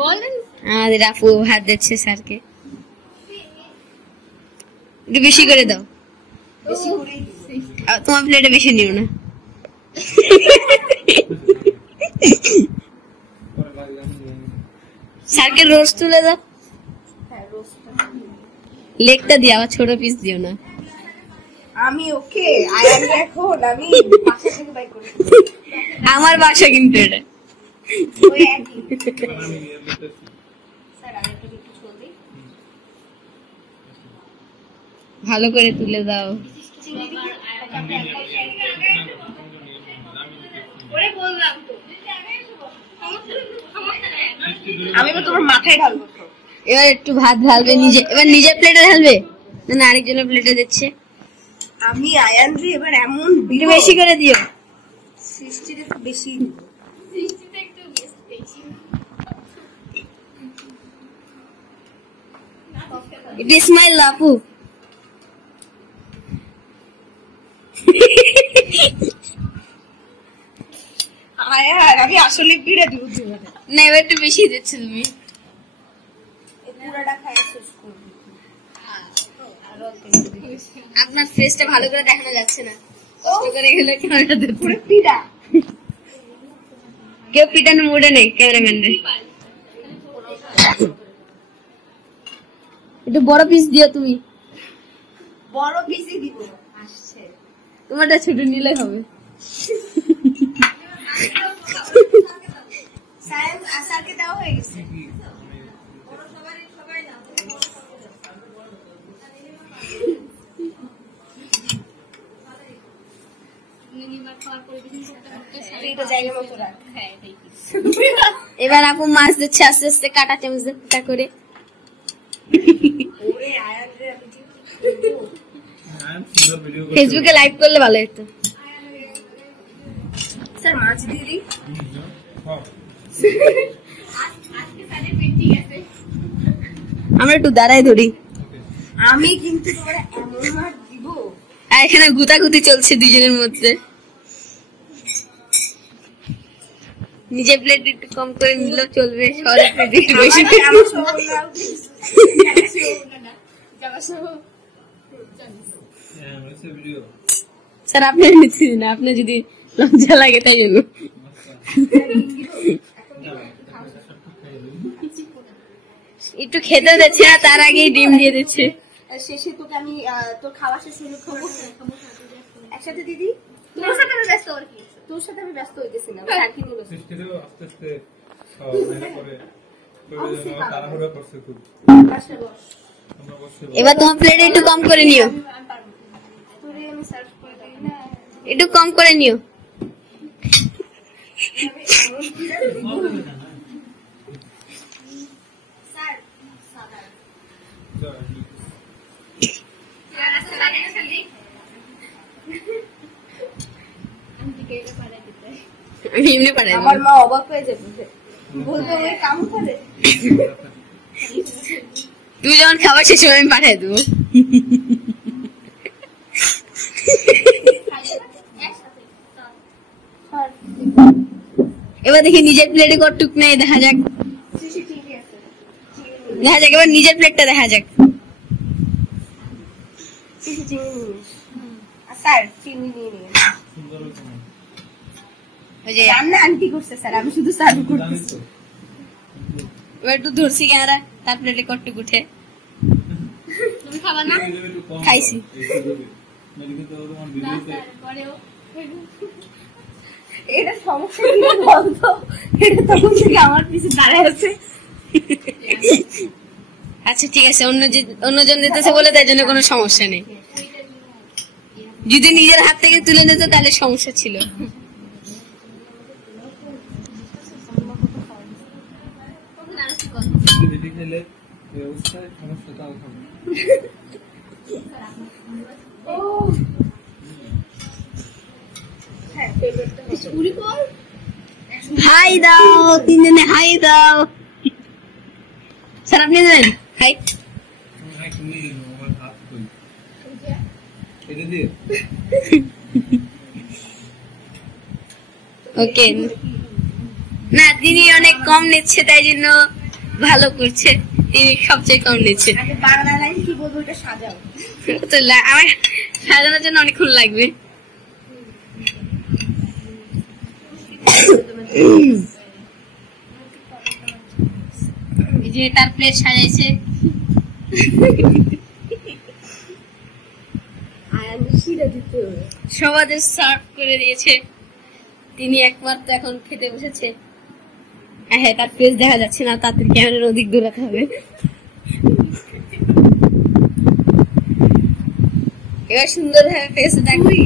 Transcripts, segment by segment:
বলেন আমাদের আপু ভাত দিচ্ছে স্যারকে, একটু বেশি করে দাও, তোমার প্লেটে বেশি নিও না। স্যারকে রোস্ট তুলে দাও, লেগটা দিয়ে আবার ছোট পিস দিও না। আমি ওকে আয়ান এখন আমি বাসা থেকে বাই করে আমার বাসা কিন্তু এটা ওই একই স্যার আমি একটু ছোট দিই, ভালো করে তুলে দাও। ওরে বললাম তো আমি তো তোমার মাথায় ঢালবো। এবার একটু ভাত ঢালবে নিজে, এবার নিজের প্লেটে ঢালবে না আরেকজনের প্লেটে দিচ্ছে। আমি আয়ান রে এবার এমন একটু বেশি করে দিও, সৃষ্টির একটু বেশি একটু স্মাইল আপু। আয়ান আমি আসলে পিড়ে দিব না এবার একটু বেশি দিচ্ছ তুমি, পুরাটা খাই শেষ করবি। আপনার ফেসটা ভালো করে দেখানো যাচ্ছে না, কষ্ট করে গেলে ক্যামেরাতে পুরো পিড়া কেউ পিটানো মুডে নেই ক্যামেরাম্যান রে। একটু বড় পিস দিও তুমি, বড় পিসি দিব আসছে, তোমারটা ছোট নিলে হবে। সায়েন্স আসাকে দেওয়া হয়ে গেছে। এবার আপু মাছ দিচ্ছে আস্তে আস্তে কাটা চামচ দিয়ে করে। ফেসবুকে লাইভ করলে ভালো হতো। স্যার মাছ দিয়ে দিই, আমরা একটু দাঁড়াই ধরি, আমি কিন্তু এমন মাছ দিব। আর এখানে গুতাগুতি চলছে দুজনের মধ্যে, নিজের প্লেট একটু কম করে নিলেও চলবে, সবার প্লেট একটু বেশি। স্যার আপনি নিচ্ছি না, আপনি যদি লজ্জা লাগে তাই জন্য। একটু খেতে দিচ্ছে না, তার আগেই ডিম দিয়ে দিচ্ছে। শেষে তোকে আমি তোর খাওয়া শেষ হলো খাবো একসাথে দিদি, তোর সাথে আমি ব্যস্ত আর কি, তোর সাথে আমি ব্যস্ত হইতেছি না আর কি বলছিস আস্তে আস্তে তাড়াহুড়া করছে খুব। এবার তোমার প্লেটে একটু কম করে নিও, তোরে আমি সার্ভ করে দিই না, একটু কম করে নিও। আমি এমনি পাঠাই, আমার মা অবাক হয়ে যাবে, বলবে ওই কাম করে। তুমি যখন খাবার শেষ হবে আমি পাঠাই দেবো। এবার দেখি নিজের প্লেটে কতটুক নেই, দেখা যাক, দেখা যাক এবার নিজের প্লেটটা দেখা যাক। স্যার চিনি নিয়ে নিয়ে রান্না আন্টি করছে স্যার, আমি শুধু সার্ভ করতেছি। এবার একটু ধরছি ক্যামেরা, তার প্লেটে কতটুক উঠে। তুমি খাবা না? খাইছি। এটা সমস্যা কি বলতো, এটা তখন থেকে আমার পিছে দাঁড়ায় আছে। আচ্ছা ঠিক আছে, অন্যজন দিতেছে বলে তাই জন্য কোনো সমস্যা নেই, যদি নিজের হাত থেকে তুলে নিত তাহলে সমস্যা ছিল। হাই দাও, তিনজনে হাই দাও। স্যার আপনি দেবেন হাই। ওকে না, তিনি অনেক কম নিচ্ছে, তাই জন্য ভালো করছে। তিনি সবচেয়ে কম নিচ্ছে। বাংলা লাইন কি বলবো, এটা সাজাও। তো আমার সাজানোর জন্য অনেকক্ষণ লাগবে। এই যে তার প্লেট সাজাইছে, সবাদের সার্ভ করে দিয়েছে। তিনি একমাত্র এখন খেতে বসেছে। হ্যাঁ, তার ফেস দেখা যাচ্ছে না, তাদের ক্যামেরার অধিক দূরাতে হবে। এবার সুন্দর ভাবে ফেস দেখবি,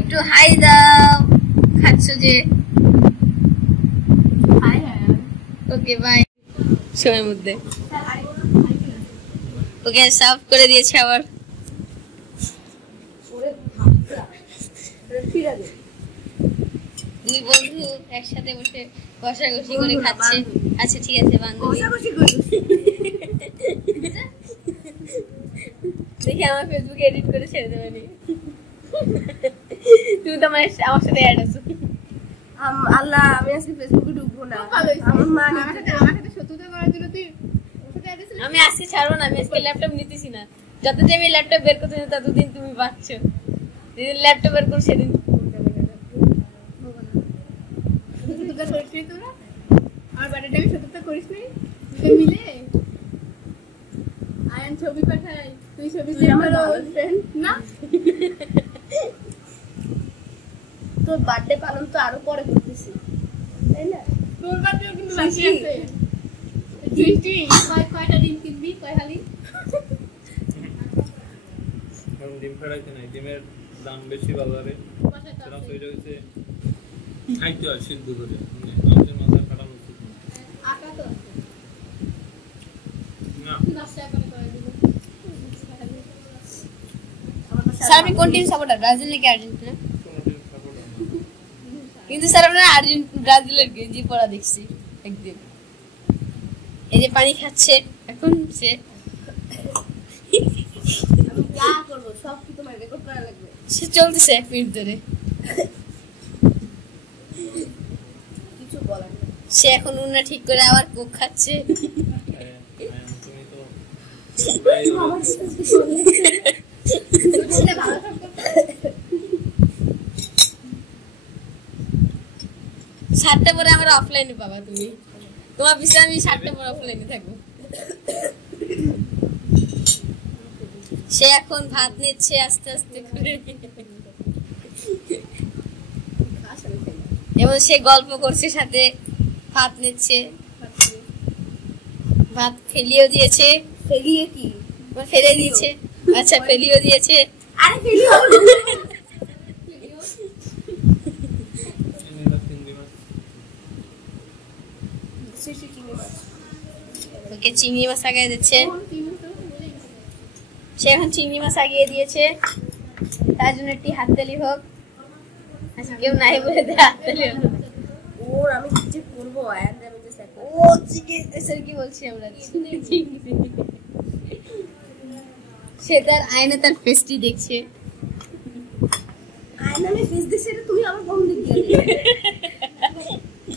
একটু হাই দাও। খাচ্ছ যে? Okay bye. সময়ের মধ্যে ওকে সার্ভ করে দিয়েছে আবার। দুই বন্ধু একসাথে বসে ঘষাঘষি করে খাচ্ছে। আচ্ছা ঠিক আছে বান্ধবী, দেখি আমার ফেসবুকে এডিট করে ছেড়ে দেবেনি। তুমি তো আমার সাথে অ্যাড আছো। আল্লাহ, আমি আজকে ফেসবুকে ঢুকবো না। আমার মা শত্রুতা করার জন্য তুই আমি আজকে ছাড়বো না। আমি আজকে ল্যাপটপ নিতেছি না। যতদিন আমি ল্যাপটপ বের করতে ততদিন তুমি পাচ্ছ। যেদিন ল্যাপটপ বের করো সেদিন আমার বাড়িটা আমি শত্রুতা করিস নাই মিলে। আয়ান ছবি পাঠাই, তুই ছবি না। তোর বার্থডে পালন তো আরো পরে করতেছি, তাই না? তোর বার্থডে কিন্তু বাকি আছে। তুই কয়টা ডিম কিনবি, কয় হালি? কারণ ডিম ফাটাইতে নাই, ডিমের দাম বেশি বাজারে। সেটা তৈরি হয়েছে খাইতে হয় সিদ্ধ করে, মানুষের মাথায় ফাটানো উচিত আটা তো না। 10 টাকা করে দিব। স্যার আপনি কোন টিম সাপোর্টার, ব্রাজিল নাকি আর্জেন্টিনা? কিন্তু স্যার আপনারা ব্রাজিলের গেঞ্জি পরা দেখছি একদিন। এই যে পানি খাচ্ছে এখন সে। আমি যা করব সব কি তোমার রেকর্ড করা লাগবে? সে চলতেছে 1 মিনিট ধরে। কিছু বলার নেই। সে এখন উন্না ঠিক করে আবার কোক খাচ্ছে। তুমি তো সাতটা পরে আমরা অফলাইনে পাবা তুমি। তোমার পিছনে আমি 7টা পরে অফলাইনে থাকবো। সে এখন ভাত নিচ্ছে আস্তে আস্তে করে, এবং সে গল্প করছে সাথে ভাত নিচ্ছে। ভাত ফেলিয়েও দিয়েছে। ফেলিয়ে কি? ফেলে দিয়েছে। আচ্ছা ফেলিয়েও দিয়েছে। আরে ফেলিও ওকে চিংড়ি মাছ আগে দিচ্ছে। সে এখন চিংড়ি মাছ আগিয়ে দিয়েছে, তার জন্য একটি হাততালি হোক। আচ্ছা কেউ নাই বলে দে হাততালি হোক। ওর আমি কি করব? আয়ান আমি যে স্যার ও স্যার কি বলছি আমরা, সে তার আয়না তার ফেসটি দেখছে। আয়না আমি ফেস দেখছি, এটা তুমি আমার কোন দিক দিয়ে?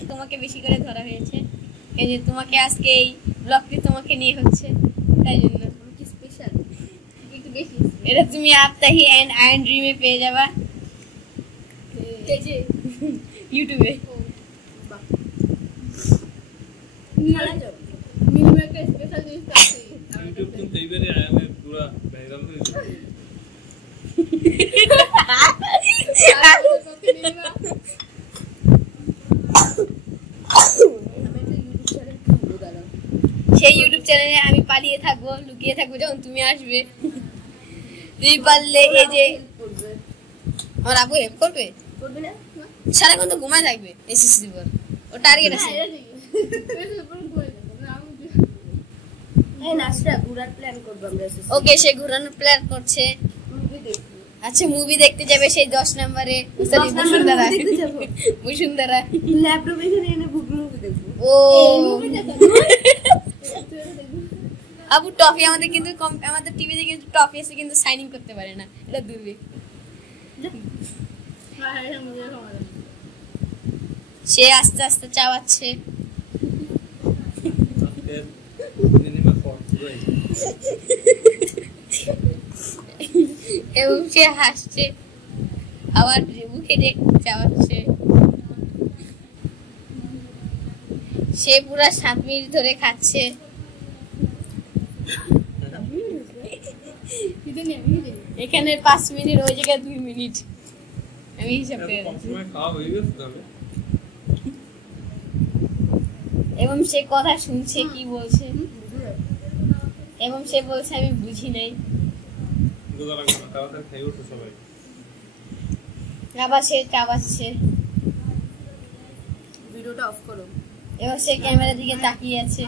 তোমাকে বেশি করে ধরা হয়েছে, এই যে তোমাকে আজকে এই ব্লগটি তোমাকে নিয়ে হচ্ছে, তাই জন্য কি স্পেশাল একটু বেশি। এটা তুমি আপতাহি এন্ড আয়ন ড্রিমে পেয়ে যাবা এই যে ইউটিউবে। মিনিমাম একটা স্পেশাল জিনিস আছে ইউটিউব কিন্তু এইবারে আয়ামের পুরো ভাইরাল হয়েছে। সেই ইউটিউব চ্যানেলে আমি পালিয়ে থাকবো, লুকিয়ে থাকবো যখন তুমি আসবে। তুমি পারলে এই যে আমার আপু হেল্প করবে, করবি না? সারাক্ষণ তো ঘুমায় থাকবে এসএসসি পর, ও টার্গেট আছে। এই নাচটা ঘোরার প্ল্যান করব আমরা। ওকে সে ঘোরানোর প্ল্যান করছে। মুভি দেখব। আচ্ছা মুভি দেখতে যাবে সেই 10 নম্বরে, সরি বসুন্ধরা দেখতে যাব। বসুন্ধরা ল্যাপটপ এখানে এনে মুভি দেখব। ও এই মুভি দেখব। আবু টফি আমাদের কিন্তু আমাদের টিভিতে কিন্তু টফি এসে কিন্তু সাইন ইন করতে পারে না, এটা দুর্ভিক্ষ। সে আস্তে আস্তে চাওয়াচ্ছে এবং সে হাসছে, আবার মুখে চাওয়াচ্ছে। সে পুরা 7 মিনিট ধরে খাচ্ছে। এখানে 5 মিনিট, ওই জায়গায় 2 মিনিট, আমি হিসাব করে এবং সে কথা শুনছে কি বলছে, এবং সে বলছে আমি বুঝি নাই। আবার সে চাবাচ্ছে। ভিডিওটা অফ করো। এবার সে ক্যামেরার দিকে তাকিয়ে আছে।